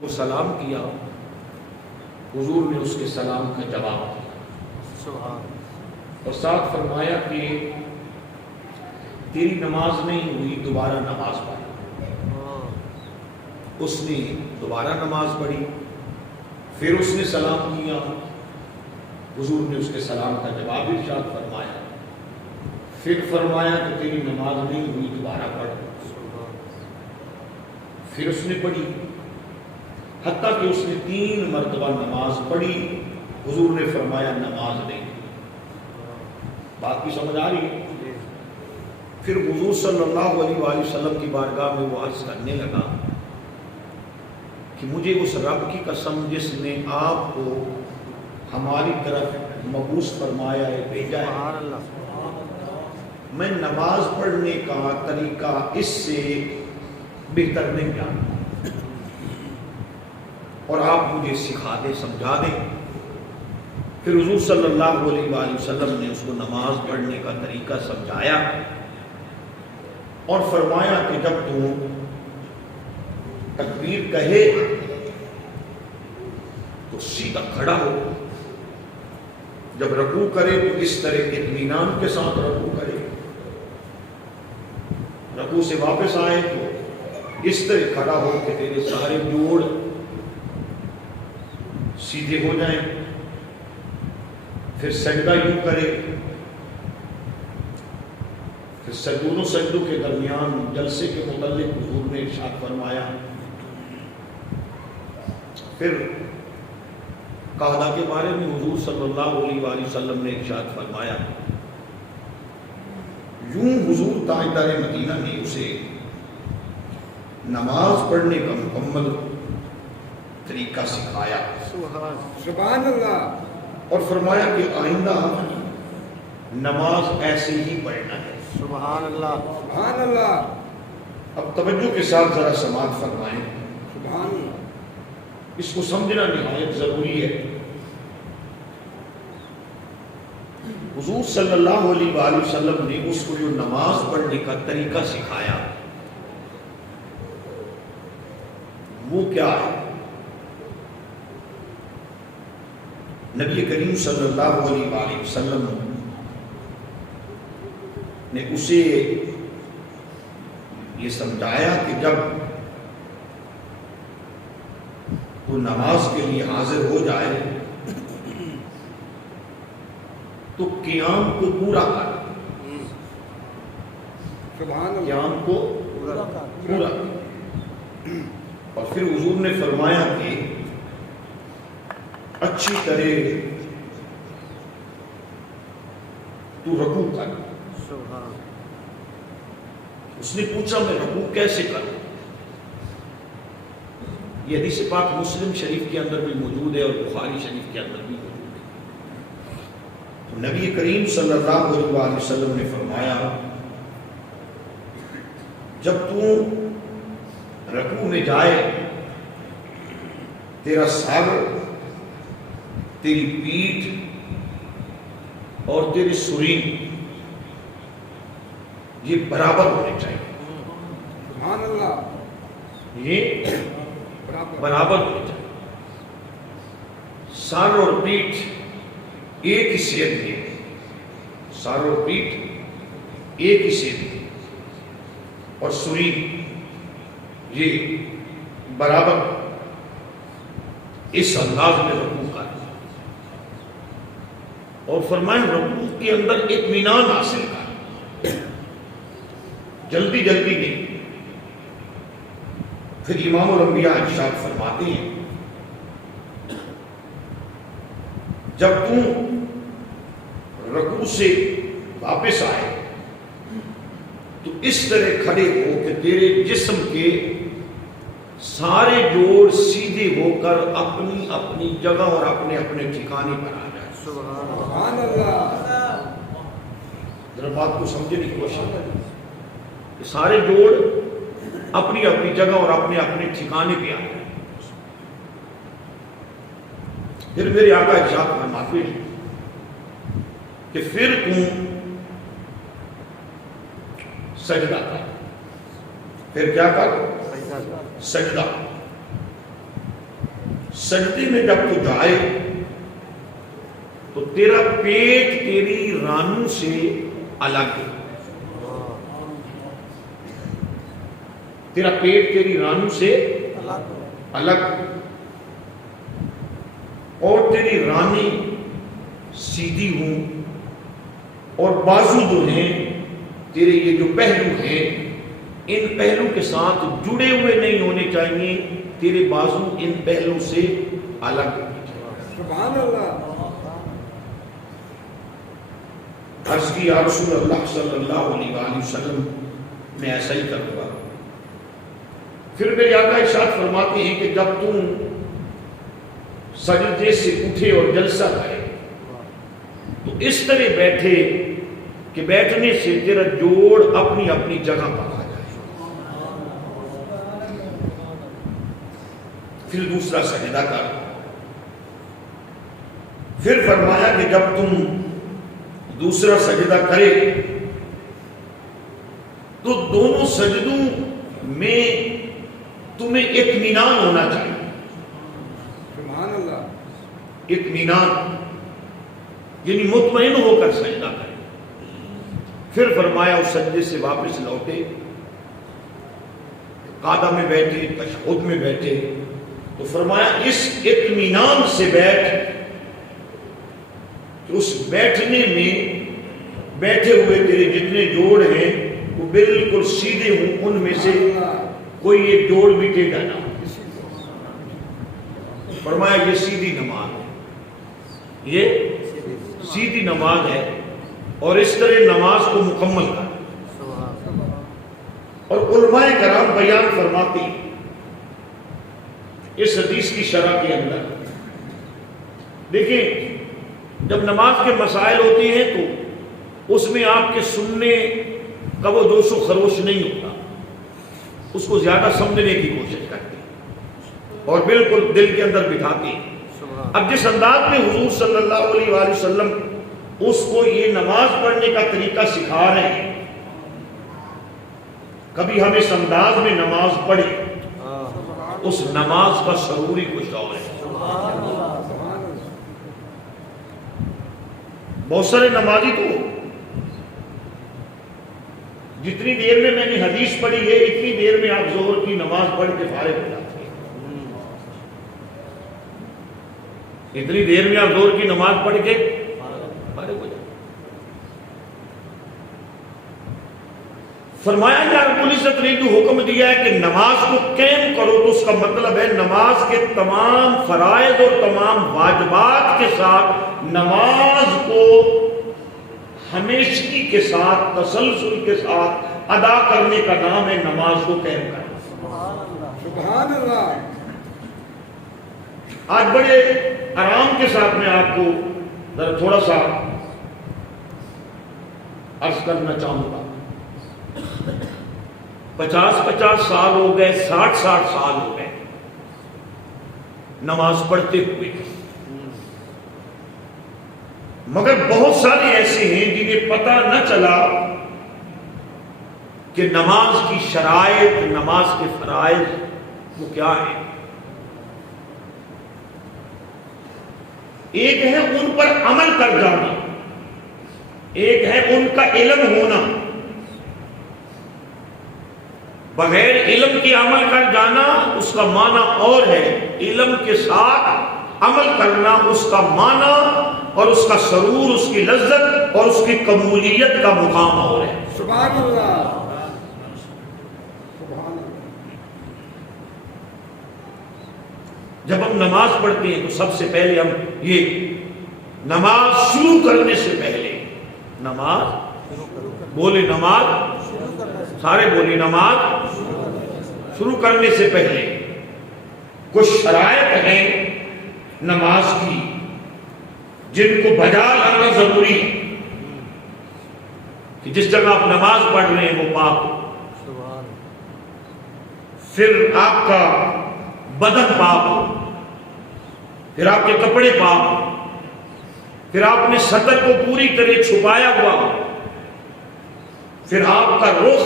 کو سلام کیا، حضور نے اس کے سلام کا جواب دیا اور ساتھ فرمایا کہ تیری نماز نہیں ہوئی، دوبارہ نماز پڑھ۔ اس نے دوبارہ نماز پڑھی، پھر اس نے سلام کیا، حضور نے اس کے سلام کا جواب ارشاد فرمایا، پھر فرمایا کہ تیری نماز نہیں ہوئی، دوبارہ پڑھ۔ پھر اس نے پڑھی، حتیٰ کہ اس نے 3 مرتبہ نماز پڑھی، حضور نے فرمایا نماز نہیں۔ بات کی سمجھ آ رہی ہے؟ پھر حضور صلی اللہ علیہ وآلہ وسلم کی بارگاہ میں وہ عرض کرنے لگا کہ مجھے اس رب کی قسم جس نے آپ کو ہماری طرف مبعوث فرمایا ہے، بھیجا ہے، میں نماز پڑھنے کا طریقہ اس سے بہتر نہیں جانتا، اور آپ مجھے سکھا دیں، سمجھا دیں۔ پھر حضور صلی اللہ علیہ وآلہ وسلم نے اس کو نماز پڑھنے کا طریقہ سمجھایا اور فرمایا کہ جب تو تکبیر کہے تو سیدھا کھڑا ہو، جب رکوع کرے تو اس طرح کے اطمینان کے ساتھ رکوع کرے، رکوع سے واپس آئے تو اس طرح کھڑا ہو کہ تیرے سارے جوڑ سیدھے ہو جائیں، پھر سجدہ یوں کرے، پھر دونوں سجدوں کے درمیان جلسے کے متعلق حضور نے ارشاد فرمایا۔ پھر قعدہ کے بارے میں حضور صلی اللہ علیہ وآلہ وسلم نے ارشاد فرمایا، یوں حضور تاجدار مدینہ نے اسے نماز پڑھنے کا مکمل طریقہ سکھایا، سبحان اللہ، اور فرمایا کہ آئندہ نماز ایسے ہی پڑھنا ہے۔ سبحان اللہ، سبحان اللہ، اب توجہ کے ساتھ ذرا سماعت فرمائیں، سبحان اللہ۔ اس کو سمجھنا نہایت ضروری ہے۔ حضور صلی اللہ علیہ وآلہ وسلم نے اس کو جو نماز پڑھنے کا طریقہ سکھایا وہ کیا ہے؟ نبی کریم صلی اللہ علیہ وآلہ وسلم نے اسے یہ سمجھایا کہ جب وہ نماز کے لیے حاضر ہو جائے تو قیام کو پورا کر، سبحان اللہ، قیام کو پورا کر۔ اور پھر حضور نے فرمایا کہ اچھی طرح تو رکوع کر۔ اس نے پوچھا میں رکوع کیسے کروں؟ یہ حدیث پاک مسلم شریف کے اندر بھی موجود ہے اور بخاری شریف کے اندر بھی موجود ہے۔ تو نبی کریم صلی اللہ علیہ وآلہ وسلم نے فرمایا جب تو رکوع میں جائے، تیرا سر، تیری پیٹھ اور تیرے سرین یہ برابر ہونے چاہیے، سبحان اللہ، یہ برابر ہونے چاہیے۔ سر اور پیٹھ ایک ہی صحت میں، سر اور پیٹھ ایک ہی صحت میں، اور سرین یہ برابر، اس انداز میں رکوع کر۔ اور فرمایا رکوع کے اندر اطمینان حاصل کر، جلدی جلدی نہیں۔ پھر امام الانبیاء ارشاد فرماتے ہیں جب تم رکوع سے واپس آئے تو اس طرح کھڑے ہو کہ تیرے جسم کے سارے جوڑ سیدھے ہو کر اپنی اپنی جگہ اور اپنے اپنے ٹھکانے پر آ جائے۔ سبحان اللہ، ذرا بات کو سمجھنے کی کوشش کریں کہ سارے جوڑ اپنی اپنی جگہ اور اپنے اپنے ٹھکانے پہ آ جائے۔ پھر میرے آقا ارشاد فرماتے ہیں کہ پھر تم سجدہ کر، پھر کیا کر؟ سجدہ۔ سجدے میں جب تو جائے تو تیرا پیٹ تیری رانوں سے الگ ہے، تیرا پیٹ تیری رانوں سے الگ، اور تیری رانی سیدھی ہوں، اور بازو جو ہیں تیرے یہ جو پہلو ہیں ان پہلو کے ساتھ جڑے ہوئے نہیں ہونے چاہیے، تیرے بازو ان پہلو سے الگ ہونے چاہیے۔ سبحان اللہ۔ عرض کی یا رسول اللہ صلی اللہ علیہ وآلہ وسلم میں ایسا ہی کروں گا۔ پھر میرے آقا ارشاد فرماتے ہیں کہ جب تم سجدے سے اٹھے اور جلسہ کرے تو اس طرح بیٹھے کہ بیٹھنے سے تیرا جوڑ اپنی اپنی جگہ پر آ جائے۔ پھر دوسرا سجدہ کر۔ پھر فرمایا کہ جب تم دوسرا سجدہ کرے تو دونوں سجدوں میں تمہیں اطمینان ہونا چاہیے، سبحان اللہ۔ اطمینان یعنی مطمئن ہو کر سجدہ کرے۔ پھر فرمایا اس سجدے سے واپس لوٹے، قعدہ میں بیٹھے، تشہد میں بیٹھے، تو فرمایا اس اطمینان سے بیٹھ کہ اس بیٹھنے میں بیٹھے ہوئے تیرے جتنے جوڑ ہیں وہ بالکل سیدھے ہوں، ان میں سے کوئی ایک جوڑ بھی ٹیڑھا نہ ہو۔ فرمایا یہ سیدھی نماز ہے، یہ سیدھی نماز ہے، اور اس طرح نماز کو مکمل کر۔ اور علماء کرام بیان فرماتے ہیں اس حدیث کی شرح کے اندر، دیکھیں جب نماز کے مسائل ہوتی ہیں تو اس میں آپ کے سننے کا وہ جوش و خروش نہیں ہوتا، اس کو زیادہ سمجھنے کی کوشش کرتے ہیں اور بالکل دل کے اندر بٹھاتے ہیں۔ اب جس انداز میں حضور صلی اللہ علیہ وآلہ وسلم اس کو یہ نماز پڑھنے کا طریقہ سکھا رہے ہیں، کبھی ہم اس انداز میں نماز پڑھیں، اس نماز کا شعور ہی کچھ اور ہے۔ بہت سارے نمازی تو جتنی دیر میں نے حدیث پڑھی ہے اتنی دیر میں آپ ظہر کی نماز پڑھ کے فارغ ہو جاتے ہیں، اتنی دیر میں آپ ظہر کی نماز پڑھ کے فارغ ہو جاتے ہیں۔ فرمایا یا رب العزت نے جو حکم دیا ہے کہ نماز کو قائم کرو، تو اس کا مطلب ہے نماز کے تمام فرائض اور تمام واجبات کے ساتھ نماز کو ہمیشگی کے ساتھ تسلسل کے ساتھ ادا کرنے کا نام ہے نماز کو قائم کرنا۔ سبحان اللہ۔ آج بڑے آرام کے ساتھ میں آپ کو تھوڑا سا عرض کرنا چاہوں گا، 50 سال ہو گئے، 60 سال ہو گئے نماز پڑھتے ہوئے، مگر بہت سارے ایسے ہیں جنہیں پتہ نہ چلا کہ نماز کی شرائط، نماز کے فرائض وہ کیا ہیں۔ ایک ہے ان پر عمل کر جانا، ایک ہے ان کا علم ہونا۔ بغیر علم کے عمل کر جانا اس کا معنی اور ہے، علم کے ساتھ عمل کرنا اس کا معنی اور اس کا سرور، اس کی لذت اور اس کی قبولیت کا مقام اور ہے۔ سبحان اللہ۔ سبحان اللہ۔ جب ہم نماز پڑھتے ہیں تو سب سے پہلے ہم یہ نماز شروع کرنے سے پہلے، نماز بولے، نماز سارے بولے، نماز شروع کرنے سے پہلے کچھ شرائط ہیں نماز کی جن کو بجا لانا ضروری ہے کہ جس جگہ آپ نماز پڑھ رہے ہیں وہ پاک ہو، پھر آپ کا بدن پاک ہو، پھر آپ کے کپڑے پاک ہو، پھر آپ نے سطر کو پوری طرح چھپایا ہوا ہو، پھر آپ کا رخ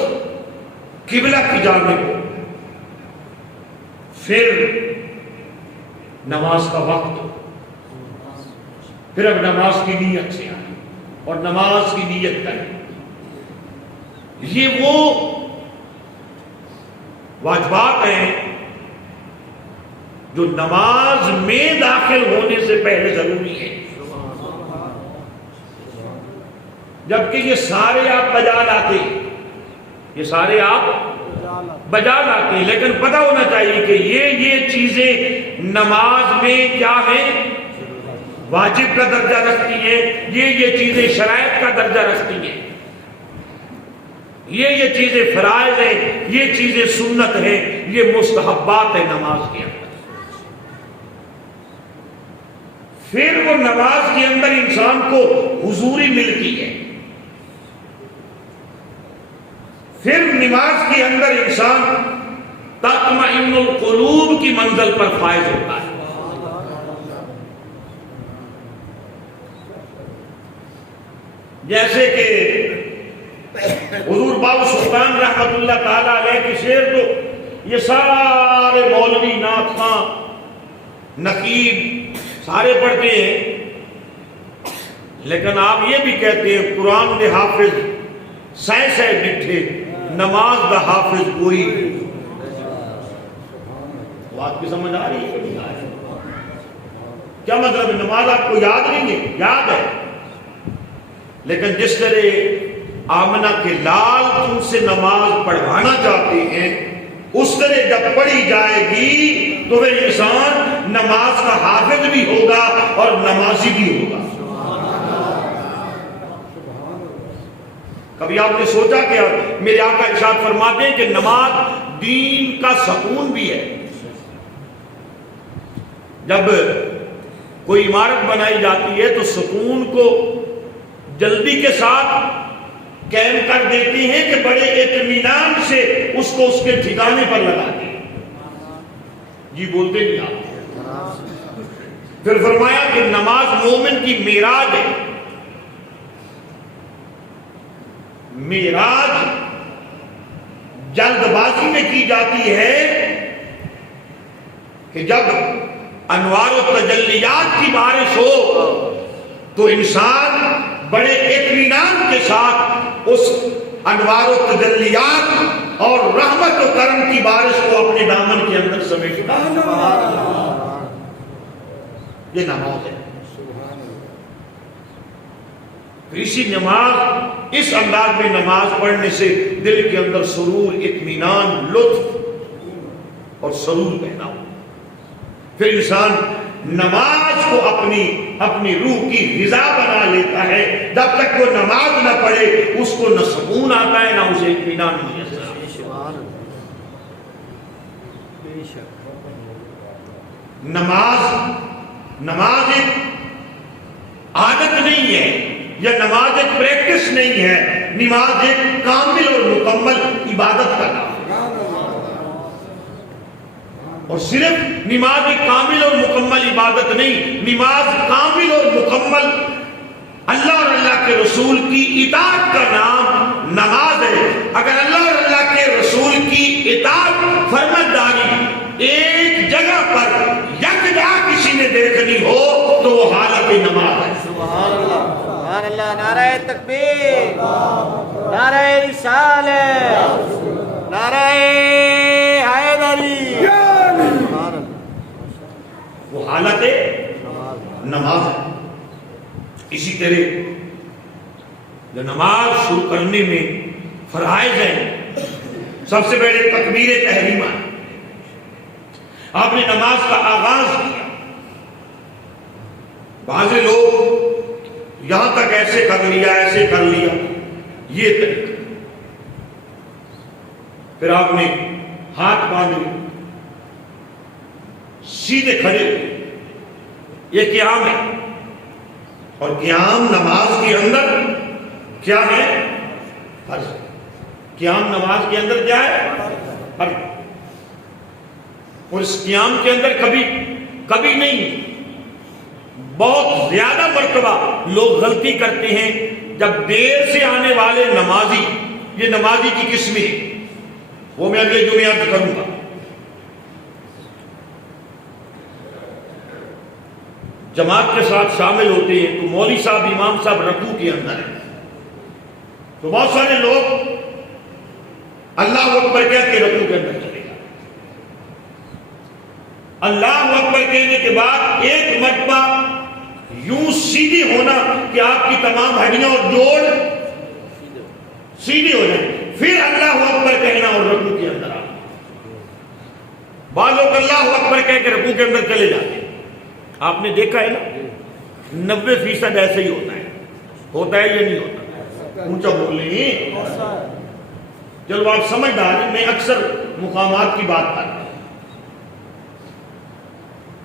قبلہ کی جانب ہو، پھر نماز کا وقت ہو، پھر اب نماز کی نیت سے آئیں اور نماز کی نیت کریں۔ یہ وہ واجبات ہیں جو نماز میں داخل ہونے سے پہلے ضروری ہے، جبکہ یہ سارے آپ بجا لاتے، یہ سارے آپ بجا لاتے ہیں، لیکن پتہ ہونا چاہیے کہ یہ چیزیں نماز میں کیا ہیں، واجب کا درجہ رکھتی ہیں، یہ چیزیں شرائط کا درجہ رکھتی ہیں، یہ چیزیں فرائض ہیں، یہ چیزیں سنت ہیں، یہ مستحبات ہیں نماز کے اندر۔ پھر وہ نماز کے اندر انسان کو حضوری ملتی ہے، پھر نماز کے اندر انسان تطمئن القلوب کی منزل پر فائز ہوتا ہے۔ جیسے کہ حضور بابو سلطان رحمت اللہ تعالیٰ علیہ کی شعر، تو یہ سارے مولوی، نعت خواں، نقیب سارے پڑھتے ہیں، لیکن آپ یہ بھی کہتے ہیں قرآن دے حافظ سائیں مٹھے، نماز دا حافظ کوئی۔ بات کی سمجھ آ رہی ہے؟ کیا مطلب ہے؟ نماز آپ کو یاد نہیں ہے؟ یاد ہے، لیکن جس طرح آمنہ کے لال تم سے نماز پڑھوانا چاہتے ہیں، اس طرح جب پڑھی جائے گی تو وہ انسان نماز کا حافظ بھی ہوگا اور نمازی بھی ہوگا۔ کبھی آپ نے سوچا کہ میرے آقا ارشاد فرماتے ہیں کہ نماز دین کا سکون بھی ہے۔ جب کوئی عمارت بنائی جاتی ہے تو سکون کو جلدی کے ساتھ قائم کر دیتے ہیں کہ بڑے اطمینان سے اس کو اس کے ٹھکانے پر لگاتے ہیں۔ جی بولتے نہیں آپ۔ پھر فرمایا کہ نماز مومن کی معراج ہے۔ معراج جلد بازی میں کی جاتی ہے کہ جب انوار و تجلیات کی بارش ہو تو انسان بڑے اطمینان کے ساتھ اس انوار و تجلیات اور رحمت و کرم کی بارش کو اپنے دامن کے اندر سمیٹتا ہے۔ یہ نماز ہے۔ اسی نماز، اس انداز میں نماز پڑھنے سے دل کے اندر سرور، اطمینان، لطف اور سرور پیدا ہو۔ پھر انسان نماز کو اپنی روح کی غذا بنا لیتا ہے۔ جب تک وہ نماز نہ پڑھے اس کو نہ سکون آتا ہے نہ اسے اطمینان میسر۔ نماز ایک عادت نہیں ہے، یا نماز ایک پریکٹس نہیں ہے، نماز ایک کامل اور مکمل عبادت کا نام ہے۔ اور صرف نماز ایک کامل اور مکمل عبادت نہیں، نماز کامل اور مکمل اللہ اور اللہ کے رسول کی اطاعت کا نام نماز ہے۔ اگر اللہ اور اللہ کے رسول کی اطاعت، فرمانبرداری ایک جگہ پر یکجا کسی نے دیکھنی ہو تو وہ حالت نماز ہے۔ سبحان اللہ، سبحان اللہ، نعرہ تکبیر، نعرہ رسالت، نعرہ حیدری، وہ حالت نماز ہے۔ اسی طرح جو نماز شروع کرنے میں فرائض ہیں، سب سے پہلے تکبیر تحریمہ۔ آپ نے نماز کا آغاز کیا، بعض لوگ یہاں تک ایسے کر لیا، ایسے کر لیا، یہ طریقہ۔ پھر آپ نے ہاتھ باندھ لیے، سیدھے کھڑے ہوئے، یہ قیام ہے۔ اور قیام نماز کے اندر کیا ہے؟ فرض۔ قیام نماز کے اندر کیا ہے؟ فرض۔ اور اس قیام کے اندر کبھی نہیں، بہت زیادہ مرتبہ لوگ غلطی کرتے ہیں جب دیر سے آنے والے نمازی، یہ نمازی کی قسمیں ہیں، وہ میں اگلے جمعے عرض کروں گا۔ جماعت کے ساتھ شامل ہوتے ہیں تو مولوی صاحب امام صاحب رکوع کے اندر ہیں، تو بہت سارے لوگ اللہ اکبر کہہ کے رکوع کے اندر چلے گا، اللہ اکبر کہنے کے بعد ایک مرتبہ یوں سیدھی ہونا کہ آپ کی تمام ہڈیاں اور جوڑ سیدھی ہو جائیں، پھر اللہ اکبر کہنا اور رکوع کے اندر آنا۔ بعض لوگ اللہ اکبر کہہ کے رکوع کے اندر چلے جاتے ہیں، آپ نے دیکھا ہے نا 90% ایسے ہی ہوتا ہے یا نہیں ہوتا؟ اونچا بولیں، چلو آپ سمجھدار ہیں، میں اکثر مقامات کی بات کرتا ہوں۔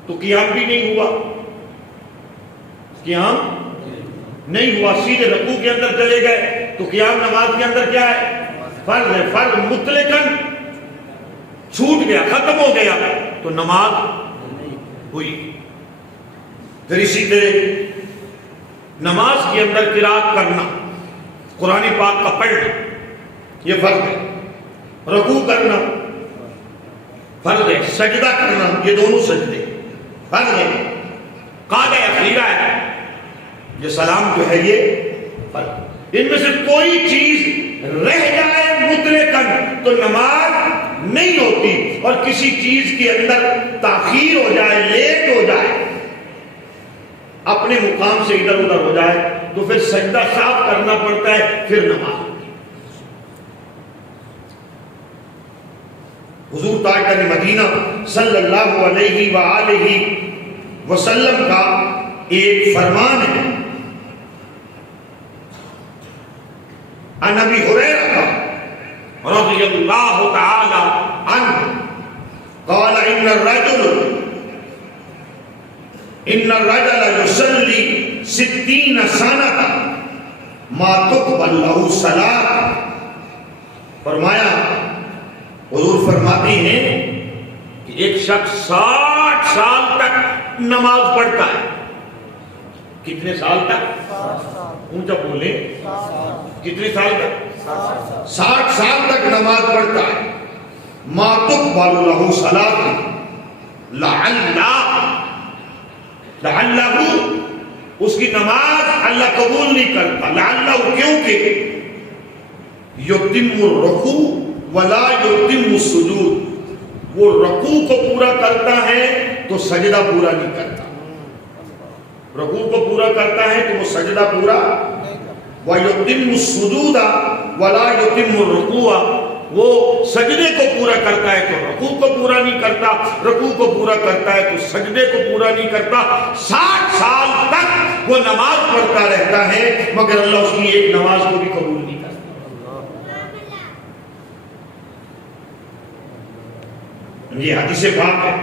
تو قیام بھی نہیں ہوا، قیام نہیں ہوا، سیدھے رکوع کے اندر چلے گئے، تو قیام نماز کے اندر کیا ہے؟ فرض ہے، فرض مطلقاً چھوٹ گیا، ختم ہو گیا، تو نماز ہوئی۔ پھر اسی طرح نماز کے اندر قرات کرنا، قرآن پاک کا پڑھنا یہ فرض ہے، رکوع کرنا فرض ہے، سجدہ کرنا یہ دونوں سجدے فرض ہے، قاعدہ اخیرہ ہے، یہ سلام جو ہے یہ فرض ہے۔ ان میں سے کوئی چیز رہ جائے مطلقاً تو نماز نہیں ہوتی، اور کسی چیز کے اندر تاخیر ہو جائے، لیٹ ہو جائے، اپنے مقام سے ادھر ادھر ہو جائے، تو پھر سجدہ صاف کرنا پڑتا ہے، پھر نماز ہوتی ہے۔ حضور تاجدار مدینہ صلی اللہ علیہ وآلہ وسلم کا ایک فرمان ہے، عن ابی ہریرہ رضی اللہ تعالی عنہ قال ان الرجل يصلي 60 سنة ما تقبل له صلاة۔ فرمایا، حضور فرماتے ہیں کہ ایک شخص 60 سال تک نماز پڑھتا ہے۔ کتنے سال تک؟ اونچا بولیں، کتنے سال تک؟ 60 سال تک نماز پڑھتا ہے۔ ما تقبل له صلاة لعلہ اس کی نماز اللہ قبول نہیں کرتا، لعلہ کیونکہ یتم الرکوع ولا یتم السجود، وہ رکوع کو پورا کرتا ہے تو سجدہ پورا نہیں کرتا، رکوع کو پورا کرتا ہے تو وہ سجدہ پورا، وَيُتِمُّ السُّجُودَ وَلَا يُتِمُّ الرُّكُوعَ، وہ سجدے کو پورا کرتا ہے تو رکوع کو پورا نہیں کرتا، رکوع کو پورا کرتا ہے تو سجدے کو پورا نہیں کرتا۔ 60 سال تک وہ نماز پڑھتا رہتا ہے، مگر اللہ اس کی ایک نماز کو بھی قبول نہیں کرتا۔ یہ حدیث پاک ہے۔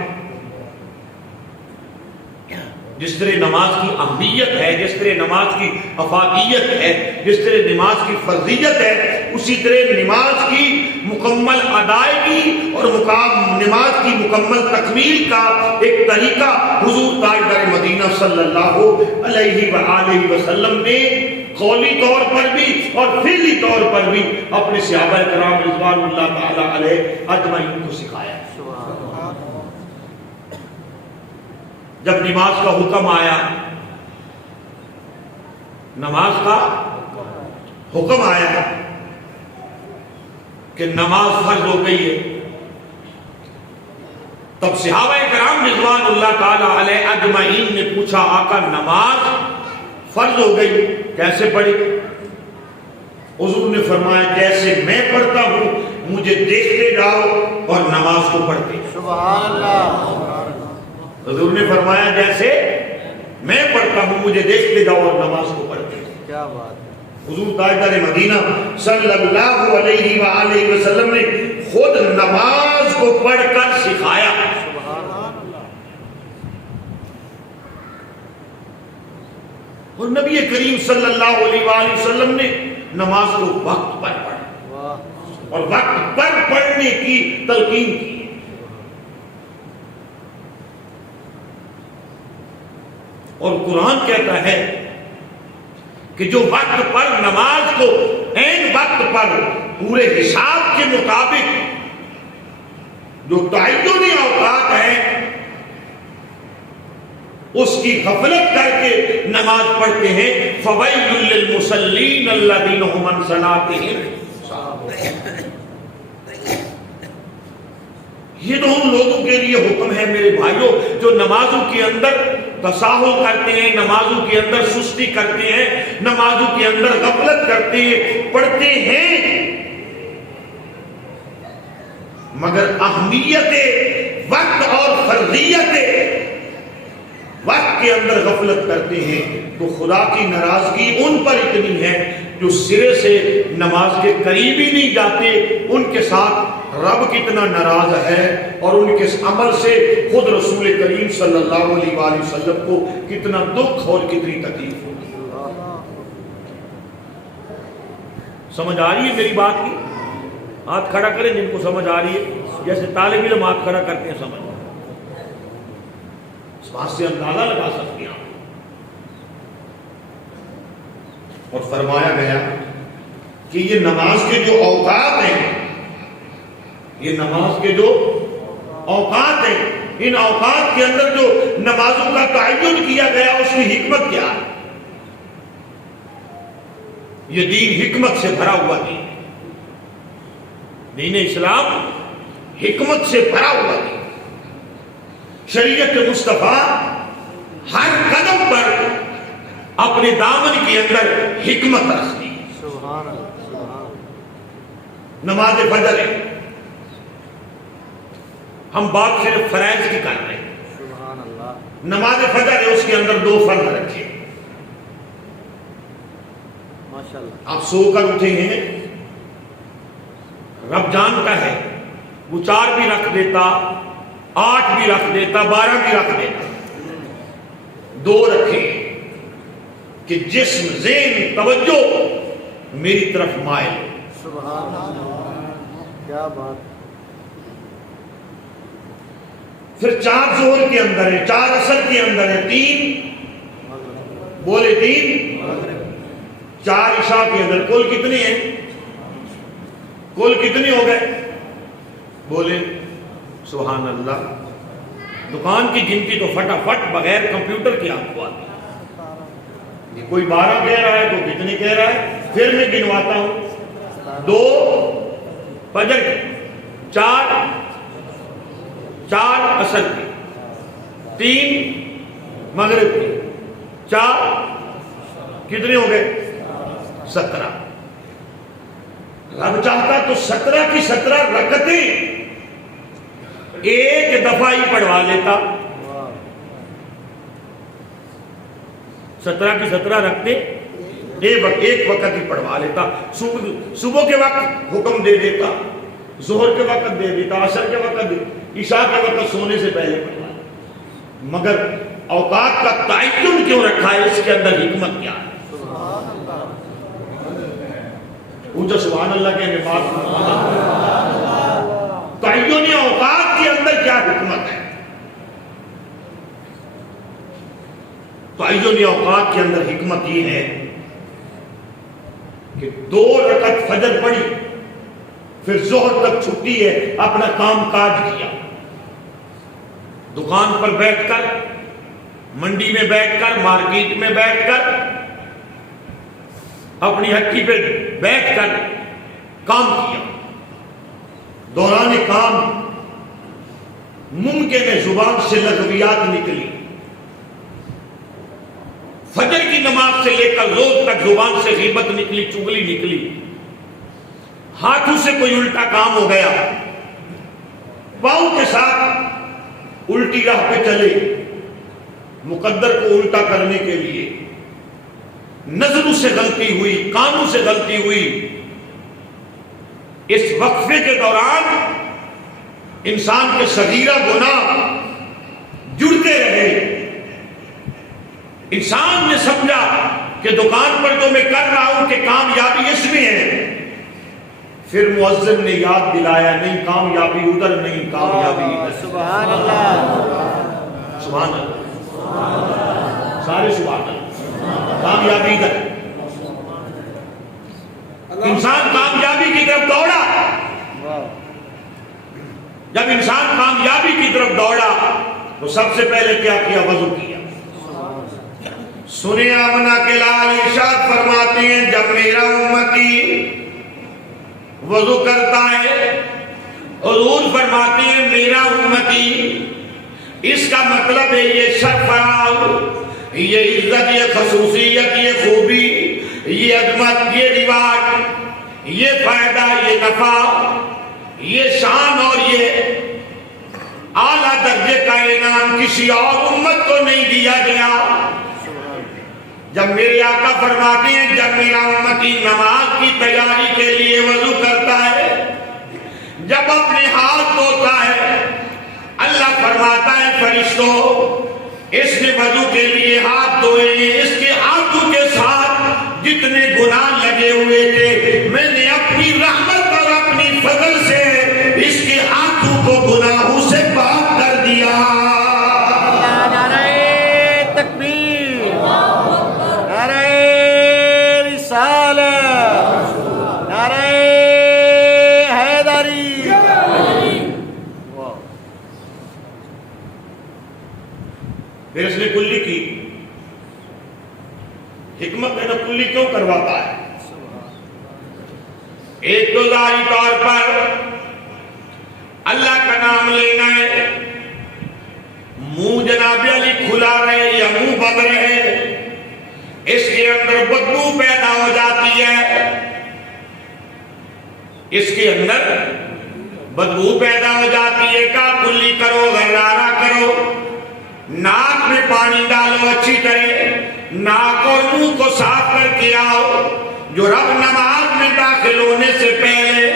جس طرح نماز کی اہمیت ہے، جس طرح نماز کی افادیت ہے، جس طرح نماز کی فرضیت ہے، اسی طرح نماز کی مکمل ادائیگی اور نماز کی مکمل تکمیل کا ایک طریقہ حضور تاجدار مدینہ صلی اللہ علیہ وآلہ وسلم نے قولی طور پر بھی اور فعلی طور پر بھی اپنے صحابہ کرام رضوان اللہ تعالی علیہ اجمعین کو سکھایا۔ جب نماز کا حکم آیا، نماز کا حکم آیا کہ نماز فرض ہو گئی ہے، تب صحابہ کرام رضوان اللہ تعالی علیہ اجمعین نے پوچھا، آقا نماز فرض ہو گئی کیسے پڑھی؟ حضور نے فرمایا جیسے میں پڑھتا ہوں مجھے دیکھتے جاؤ اور نماز کو پڑھتے جاؤ۔ سبحان اللہ۔ حضور نے فرمایا جیسے میں پڑھتا ہوں مجھے دیکھتے جاؤ اور نماز کو پڑھتے جاؤ۔ کیا بات ہے۔ حضور تاجدار مدینہ صلی اللہ علیہ وآلہ وسلم نے خود نماز کو پڑھ کر سکھایا۔ اور نبی کریم صلی اللہ علیہ وآلہ وسلم نے نماز کو وقت پر پڑھا اور وقت پر پڑھنے کی تلقین کی۔ اور قرآن کہتا ہے کہ جو وقت پر نماز کو عین وقت پر پورے حساب کے مطابق جو تعینی اوقات ہیں اس کی غفلت کر کے نماز پڑھتے ہیں فویل للمصلین الذین هم عن صلاتهم ساہون۔ یہ تو ان لوگوں کے لیے حکم ہے میرے بھائیوں جو نمازوں کے اندر تساہل کرتے ہیں، نمازوں کے اندر سستی کرتے ہیں، نمازوں کے اندر غفلت کرتے ہیں، پڑھتے ہیں مگر اہمیت وقت اور فرضیت وقت کے اندر غفلت کرتے ہیں تو خدا کی ناراضگی ان پر اتنی ہے جو سرے سے نماز کے قریب ہی نہیں جاتے، ان کے ساتھ رب کتنا ناراض ہے اور ان کے عمل سے خود رسول کریم صلی اللہ علیہ وآلہ وسلم کو کتنا دکھ اور کتنی تکلیف ہوگی۔ سمجھ آ رہی ہے میری بات کی؟ ہاتھ کھڑا کریں جن کو سمجھ آ رہی ہے، جیسے طالب علم ہاتھ کھڑا کرتے ہیں سمجھ، اس بات سے اندازہ لگا سکتے ہیں آپ۔ اور فرمایا گیا کہ یہ نماز کے جو اوقات ہیں، یہ نماز کے جو اوقات ہیں، ان اوقات کے اندر جو نمازوں کا تعین کیا گیا اس کی حکمت کیا ہے؟ یہ دین حکمت سے بھرا ہوا دین ہے، دین اسلام حکمت سے بھرا ہوا دین۔ شریعت مصطفیٰ ہر قدم پر اپنے دامن کے اندر حکمت رکھتی ہے۔ سبحان اللہ۔ نماز فجر ہے، ہم بات صرف فرائض کی کر رہے ہیں۔ سبحان اللہ۔ نماز فجر ہے، اس کے اندر 2 فرض رکھے، ماشاءاللہ۔ آپ سو کر اٹھے ہیں، رب جانتا ہے وہ 4 بھی رکھ دیتا، 8 بھی رکھ دیتا، 12 بھی رکھ دیتا، 2 رکھے کہ جسم ذہن توجہ میری طرف مائل۔ سبحان اللہ، کیا بات۔ پھر 4 ظہر کے اندر ہے، 4 عصر کے اندر ہے، 3 بولے 3 4 عشاء کے اندر، کل کتنے ہیں؟ کل کتنے ہو گئے؟ بولے سبحان اللہ۔ دکان کی گنتی تو فٹافٹ بغیر کمپیوٹر کے آپ کو آتی ہے، یہ کوئی 12 کہہ رہا ہے تو کتنے کہہ رہا ہے؟ پھر میں گنواتا ہوں، 2 فجر کے، 4 عصر کے، 3 مغرب کے، 4 کتنے ہو گئے؟ 17۔ رب چاہتا تو 17 کی 17 رکعتیں ایک دفعہ ہی پڑھوا لیتا، 17 کی 17 رکھتے ایک وقت ہی پڑھوا لیتا، صبح کے وقت حکم دے دیتا، ظہر کے وقت دے دیتا، عصر کے وقت دے، عشاء کے وقت سونے سے پہلے پڑھوا لیتا۔ مگر اوقات کا تعین کیوں رکھا ہے؟ اس کے اندر حکمت کیا ہے؟ اونچا سبحان اللہ کے نماز تعین اوقات کے اندر کیا حکمت ہے؟ تعین اوقات کے اندر حکمت یہ ہے کہ 2 رکعت فجر پڑھی، پھر ظہر تک چھٹی ہے، اپنا کام کاج کیا، دکان پر بیٹھ کر، منڈی میں بیٹھ کر، مارکیٹ میں بیٹھ کر، اپنی ہٹی پہ بیٹھ کر کام کیا، دوران کام ممکن ہے زبان سے لغویات نکلی، فجر کی نماز سے لے کر روز تک زبان سے غیبت نکلی، چغلی نکلی، ہاتھوں سے کوئی الٹا کام ہو گیا، پاؤں کے ساتھ الٹی راہ پہ چلے مقدر کو الٹا کرنے کے لیے، نظروں سے غلطی ہوئی، کانوں سے غلطی ہوئی، اس وقفے کے دوران انسان کے صغیرہ گناہ جڑتے رہے، انسان نے سمجھا کہ دکان پر جو میں کر رہا ہوں کہ کامیابی اس میں ہے، پھر مؤذن نے یاد دلایا نہیں کامیابی ادھر نہیں، کامیابی ادھر۔ سبحان اللہ، سبحان اللہ، سارے سبحان اللہ۔ کامیابی ادھر، انسان کامیابی کی طرف دوڑا، جب انسان کامیابی کی طرف دوڑا تو سب سے پہلے کیا کیا؟ وضو کیا، سنیں آمنہ کے لال ارشاد فرماتے ہیں جب میرا امتی وضو کرتا ہے، حضور فرماتے ہیں میرا امتی، اس کا مطلب ہے یہ سرفراز، یہ عزت، یہ خصوصیت، یہ خوبی، یہ عظمت، یہ رواج، یہ فائدہ، یہ نفع، یہ شان اور یہ اعلیٰ درجے کا انعام کسی اور امت کو نہیں دیا گیا۔ جب میرے آقا فرماتے ہیں جب میرا امتی نماز کی تیاری کے لیے وضو کرتا ہے، جب اپنے ہاتھ دھوتا ہے، اللہ فرماتا ہے فرشتوں اس نے وضو کے لیے ہاتھ دھوئے ہیں، اس کے ہاتھوں کے ساتھ جتنے گناہ لگے ہوئے تھے میں نے اپنی رحمت اور اپنی فضل سے اس کے ہاتھوں کو گناہوں سے پاک کر دیا۔ نعرہ تکبیر، نعرہ رسالت، نعرہ حیدری۔ واہ، پھر اس نے کلی کی حکمت ہے نا، کلی کیوں کرواتا ہے؟ ایک تو ظاہری طور پر اللہ کا نام لینا ہے، منہ جناب علی کھلا رہے یا منہ بند رہے، اس کے اندر بدبو پیدا ہو جاتی ہے، اس کے اندر بدبو پیدا ہو جاتی ہے۔ کا کلی کرو، غرارہ کرو، ناک میں پانی ڈالو، اچھی طرح ناک اور منہ کو صاف کر کے آؤ۔ جو رب نماز میں داخل ہونے سے پہلے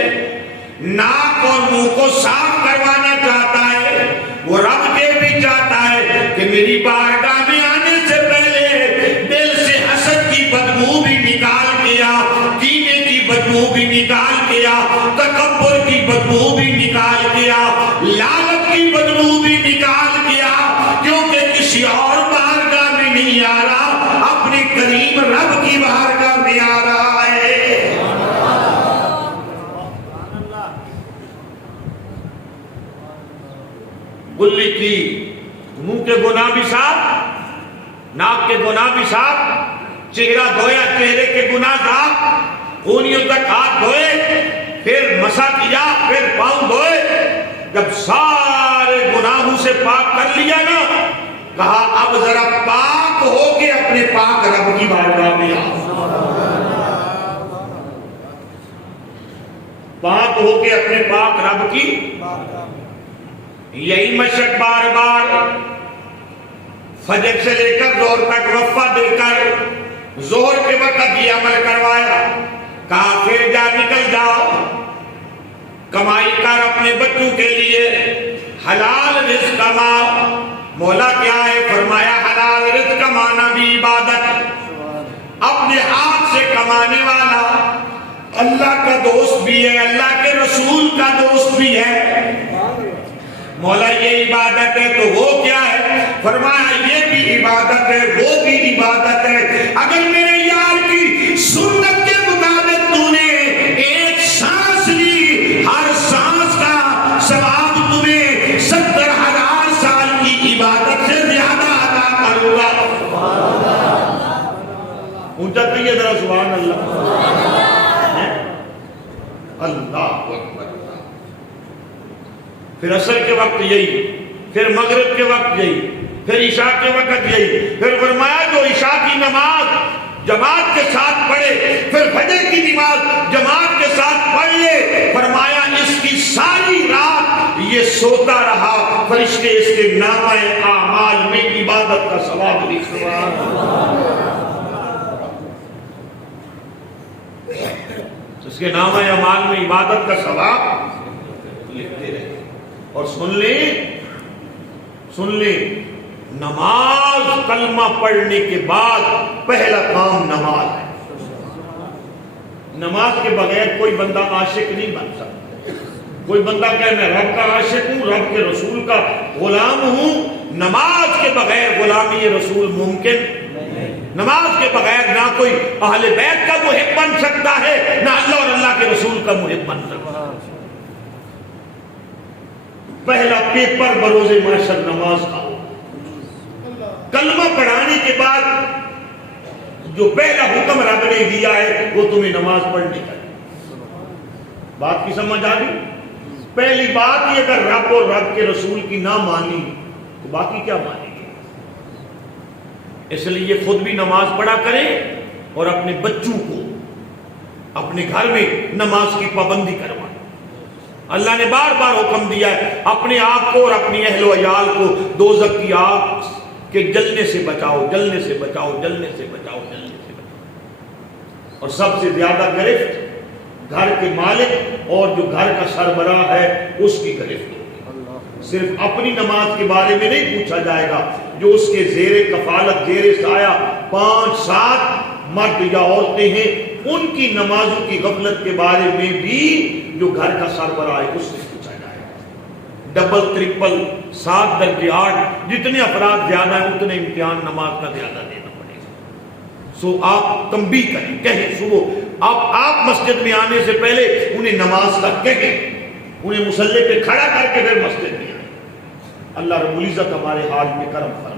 ناک اور منہ کو صاف کروانا چاہتا ہے، وہ رب یہ بھی چاہتا ہے کہ میری بارگاہ میں آنے سے پہلے دل سے حسد کی بدبو بھی نکال دیا، کینے کی بدبو بھی نکال دیا، تکبر کی بدبو بھی نکال دیا، لعنت کی بدبو بھی نکال دیا، کیونکہ کسی اور بارگاہ میں نہیں آ رہا، اپنے کریم رب کی بارگاہ میں آ رہا ہے۔ گلی کی منہ کے گناہ بھی صاف، ناک کے گناہ بھی صاف، چہرہ دھویا، چہرے کے گناہ صاف، خونیوں تک ہاتھ دھوئے، پھر مسا کیا، پھر پاؤں دھوئے۔ جب سارے گناہوں سے پاک کر لیا نا، کہا اب ذرا پاک ہو کے اپنے پاک رب کی بارگاہ میں آؤ، پاک ہو کے اپنے پاک رب کی۔ یہی مشق بار بار فجر سے لے کر ظہر تک وقفہ دے کر ظہر کے وقت یہ عمل کروایا، کہا پھر جا نکل جاؤ، کمائی کر اپنے بچوں کے لیے، حلال رزق کما۔ مولا کیا ہے؟ فرمایا حلال رزق کمانا بھی عبادت، اپنے ہاتھ سے کمانے والا اللہ کا دوست بھی ہے، اللہ کے رسول کا دوست بھی ہے۔ مولا یہ عبادت ہے تو وہ کیا ہے؟ فرمایا یہ بھی عبادت ہے، وہ بھی عبادت ہے۔ اگر میرے یار کی سنت کے مطابق تو نے ایک سانس لی، ہر سانس کا ثواب تمہیں 70,000 سال کی عبادت سے زیادہ عطا کروں گا۔ اونچا کہیے ذرا سبحان اللہ، اللہ اکبر۔ پھر عصر کے وقت یہی، پھر مغرب کے وقت یہی، پھر عشاء کے وقت یہی۔ پھر فرمایا جو عشاء کی نماز جماعت کے ساتھ پڑھے، پھر فجر کی نماز جماعت کے ساتھ پڑھ لے، فرمایا اس کی ساری رات یہ سوتا رہا، فرشتے اس کے نامہ اعمال میں عبادت کا ثواب لکھتے ہیں۔ اس کے نامہ اعمال میں عبادت کا ثواب لکھتے رہے۔ اور سن لیں نماز کلمہ پڑھنے کے بعد پہلا کام نماز ہے۔ نماز کے بغیر کوئی بندہ عاشق نہیں بن سکتا۔ کوئی بندہ کہے میں رب کا عاشق ہوں، رب کے رسول کا غلام ہوں، نماز کے بغیر غلامی رسول ممکن نہیں۔ نماز کے بغیر نہ کوئی اہل بیت کا محب بن سکتا ہے، نہ اللہ اور اللہ کے رسول کا محب بن سکتا ہے۔ پہلا پیپر بروز محشر نماز کا۔ کلمہ پڑھانے کے بعد جو پہلا حکم رب نے دیا ہے وہ تمہیں نماز پڑھنے کا ہے۔ بات کی سمجھ آ گئی؟ پہلی بات یہ اگر رب اور رب کے رسول کی نہ مانی تو باقی کیا مانیں گے؟ اس لیے خود بھی نماز پڑھا کریں اور اپنے بچوں کو اپنے گھر میں نماز کی پابندی کروائیں۔ اللہ نے بار بار حکم دیا ہے اپنے آپ کو اور اپنی اہل و عیال کو دوزخ کی آگ کے جلنے سے بچاؤ، جلنے سے بچاؤ، جلنے سے بچاؤ، جلنے سے بچاؤ۔ اور سب سے زیادہ گرفت گھر کے مالک اور جو گھر کا سربراہ ہے اس کی گرفت ہوگی۔ صرف اپنی نماز کے بارے میں نہیں پوچھا جائے گا، جو اس کے زیر کفالت زیر سایہ 5-7 مرد یا عورتیں ہیں ان کی نمازوں کی غفلت کے بارے میں بھی جو گھر کا سربراہ ہے اس سے پوچھا جائے گا۔ ڈبل ٹرپل 7 درجے 8 جتنے افراد زیادہ ہیں اتنے امتحان نماز کا زیادہ دینا پڑے گا۔ سو آپ تنبیہ کریں، کہیں صبح آپ مسجد میں آنے سے پہلے انہیں نماز کا کہیں، انہیں مصلی پہ کھڑا کر کے پھر مسجد میں آئیں۔ اللہ رب العزت ہمارے حال میں کرم فرمائے۔